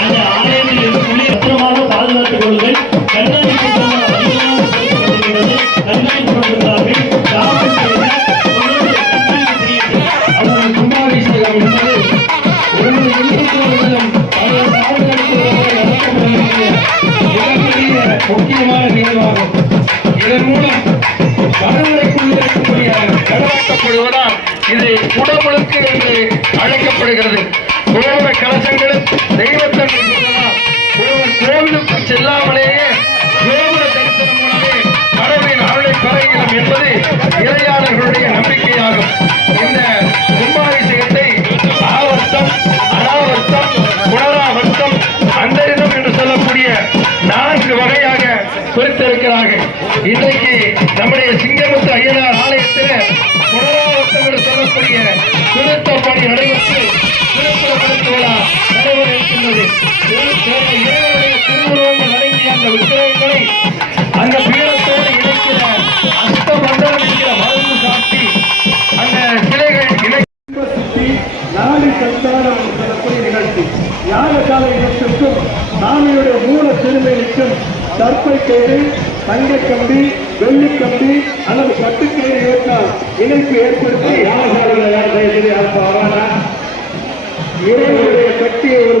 அந்த ஆலயத்தில் இருந்து புள்ளி பத்திரமாக அழைக்கப்படுகிறது. கோபுர கலசங்களும் தெய்வத்தன்மை ஒருவர் கோவிலுக்கு செல்லாமலேயே கோபுர தரிசனம் மூலமே கடவுளின் அருளை பெற இயலும் என்பது இறையாளர்களுடைய நம்பிக்கையாகும். இந்த கும்பாபிஷேகத்தை ஆவர்த்தம் அனாவர்த்தம் புனராவர்த்தம் அந்தரிதம் என்று சொல்லக்கூடிய நான்கு வகையாக பிரித்திருக்கிறார்கள். இன்றைக்கு நம்முடைய நாடி சந்தானம் சொல்லக்கூடிய நிகழ்ச்சி. யாகசால இடத்திற்கும் சாமியுடைய மூல திருமைக்கும் தற்பை கயிறு தங்கக்கம்பி வெள்ளிக்கம்பி அல்லது கட்டுக்கயிறு ஏற்றால் இணைப்பு ஏற்படுத்தி யாகசாலையில் இறைவனுடைய கட்டியை ஒரு